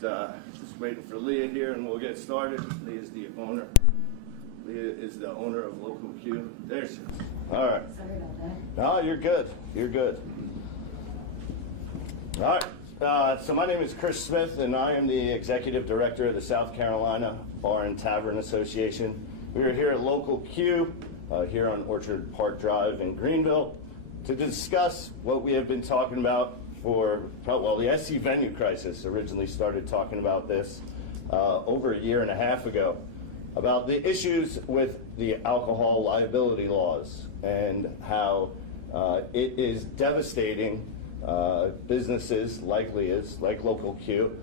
Just waiting for Leah here, and we'll get started. Leah's the owner. Leah is the owner of Local Q. There she is. All right. Sorry about that. No, you're good. You're good. All right. So my name is Chris Smith, and I am the executive director of the South Carolina Bar and Tavern Association. We are here at Local Q, here on Orchard Park Drive in Greenville, to discuss what we have been talking about for, well, the SC venue crisis originally started talking about this over a year and a half ago, about the issues with the alcohol liability laws and how it is devastating businesses like Leah's, like Local Q.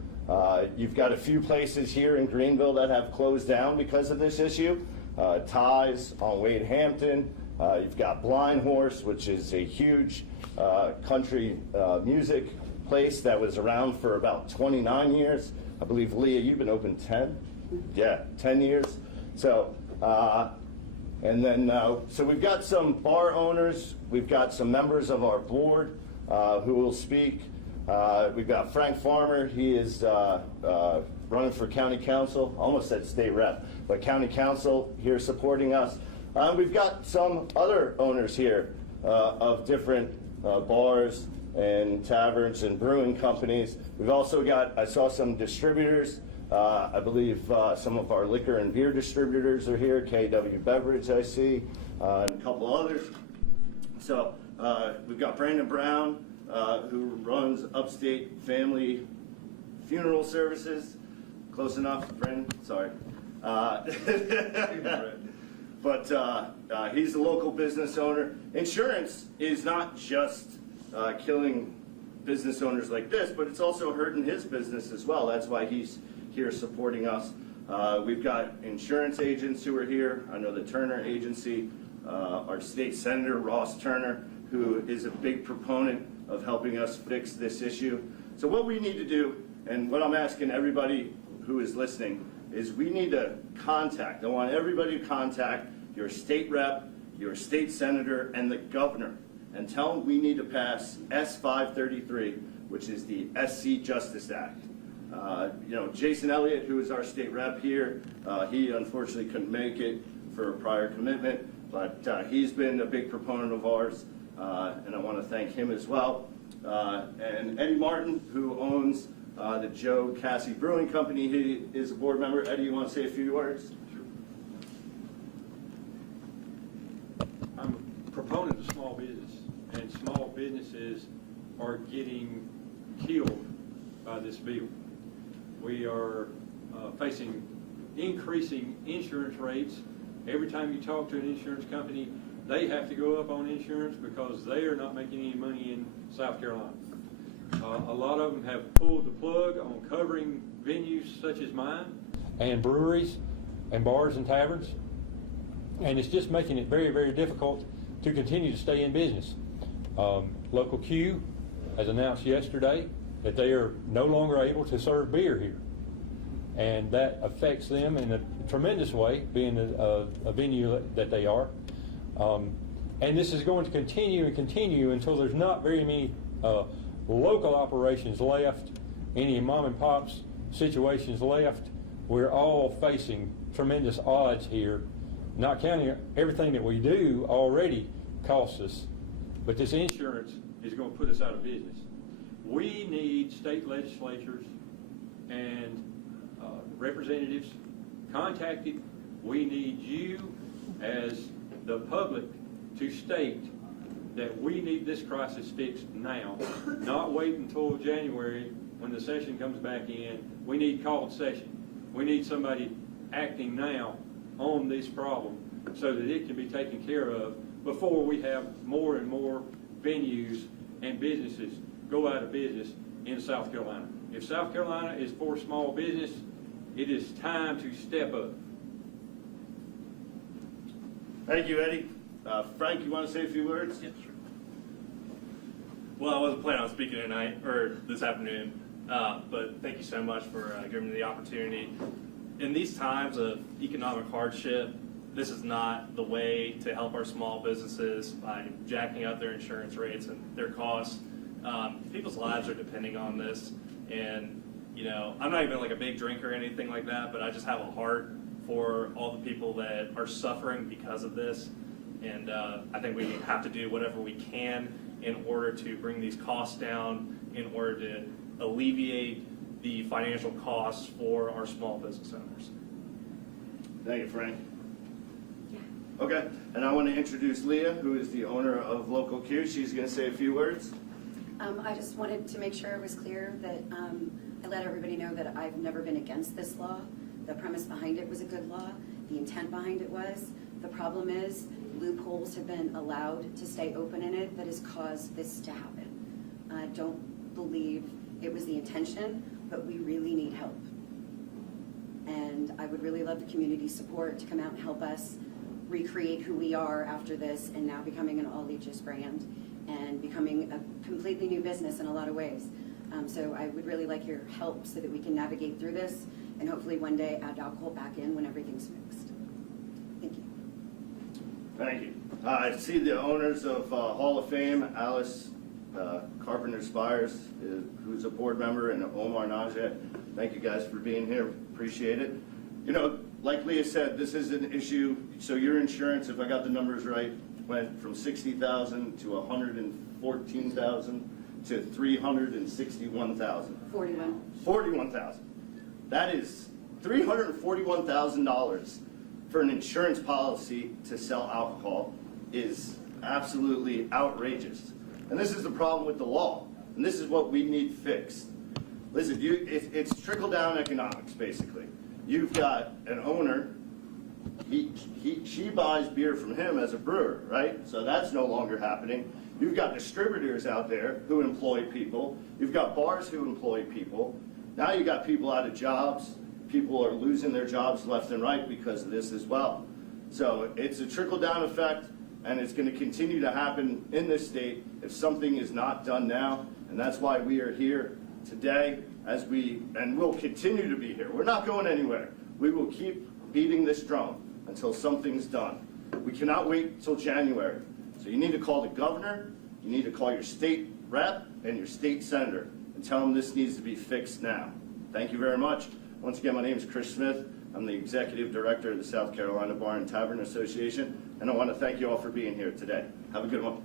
You've got a few places here in Greenville that have closed down because of this issue. Ties on Wade Hampton. You've got Blind Horse, which is a huge country music place that was around for about 29 years. I believe, Leah, you've been open 10? Yeah, 10 years. So, and then, so we've got some bar owners. We've got some members of our board who will speak. We've got Frank Farmer. He is running for county council. Almost said state rep, but county council here supporting us. We've got some other owners here of different bars and taverns and brewing companies. We've also got, I saw some distributors. I believe some of our liquor and beer distributors are here. KW Beverage, I see, and a couple others. So we've got Brandon Brown, who runs Upstate Family Funeral Services. Close enough, Brandon? Sorry. But he's a local business owner. Insurance is not just killing business owners like this, but it's also hurting his business as well. That's why he's here supporting us. We've got insurance agents who are here. I know the Turner Agency, our state senator, Ross Turner, who is a big proponent of helping us fix this issue. So what we need to do, and what I'm asking everybody who is listening, is we need to contact, I want everybody to contact your state rep, your state senator, and the governor, and tell them we need to pass S533, which is the SC Justice Act. You know, Jason Elliott, who is our state rep here, he unfortunately couldn't make it for a prior commitment, but he's been a big proponent of ours, and I want to thank him as well. And Eddie Martin, who owns the Joe Cassie Brewing Company, he is a board member. Eddie, you want to say a few words? I'm a proponent of small business, and small businesses are getting killed by this bill. We are facing increasing insurance rates. Every time you talk to an insurance company, they have to go up on insurance because they are not making any money in South Carolina. A lot of them have pulled the plug on covering venues such as mine and breweries and bars and taverns, and it's just making it very, very difficult to continue to stay in business. Local Q has announced yesterday that they are no longer able to serve beer here, and that affects them in a tremendous way, being a venue that they are. And this is going to continue and continue until there's not very many local operations left, any mom and pops situations left. We're all facing tremendous odds here, not counting everything that we do already costs us, but this insurance is going to put us out of business. We need state legislatures and representatives contacted. We need you as the public to state that we need this crisis fixed now, not wait until January when the session comes back in. We need called session. We need somebody acting now on this problem so that it can be taken care of before we have more and more venues and businesses go out of business in South Carolina. If South Carolina is for small business, it is time to step up. Thank you, Eddie. Frank, you want to say a few words? Yes, sure. Well, I wasn't planning on speaking tonight or this afternoon, but thank you so much for giving me the opportunity. In these times of economic hardship, this is not the way to help our small businesses by jacking up their insurance rates and their costs. People's lives are depending on this, and you know, I'm not even like a big drinker or anything like that, but I just have a heart for all the people that are suffering because of this, and I think we have to do whatever we can in order to bring these costs down, in order to alleviate the financial costs for our small business owners. Thank you, Frank. Okay, and I want to introduce Leah, who is the owner of Local Q. She's going to say a few words. I just wanted to make sure it was clear that I let everybody know that I've never been against this law. The premise behind it was a good law. The intent behind it was. The problem is loopholes have been allowed to stay open in it that has caused this to happen. I don't believe it was the intention, but we really need help. And I would really love the community support to come out and help us recreate who we are after this and now becoming an all ages brand and becoming a completely new business in a lot of ways. So I would really like your help so that we can navigate through this and hopefully one day add alcohol back in when everything's fixed. Thank you. Thank you. I see the owners of Hall of Fame, Alice Carpenter Spires, who's a board member, and Omar Najat. Thank you guys for being here. Appreciate it. You know, like Leah said, this is an issue. So your insurance, if I got the numbers right, went from $60,000 to $114,000 to $361,000. 41. $41,000. That is $341,000 for an insurance policy to sell alcohol is absolutely outrageous. And this is the problem with the law. And this is what we need fixed. Listen, it's trickle-down economics, basically. You've got an owner, she buys beer from him as a brewer, right? So that's no longer happening. You've got distributors out there who employ people. You've got bars who employ people. Now you've got people out of jobs. People are losing their jobs left and right because of this as well. So it's a trickle-down effect, and it's going to continue to happen in this state if something is not done now. And that's why we are here today, and we'll continue to be here. We're not going anywhere. We will keep beating this drum until something's done. We cannot wait till January. So you need to call the governor, you need to call your state rep and your state senator and tell them this needs to be fixed now. Thank you very much. Once again, my name is Chris Smith. I'm the executive director of the South Carolina Bar and Tavern Association, and I want to thank you all for being here today. Have a good one.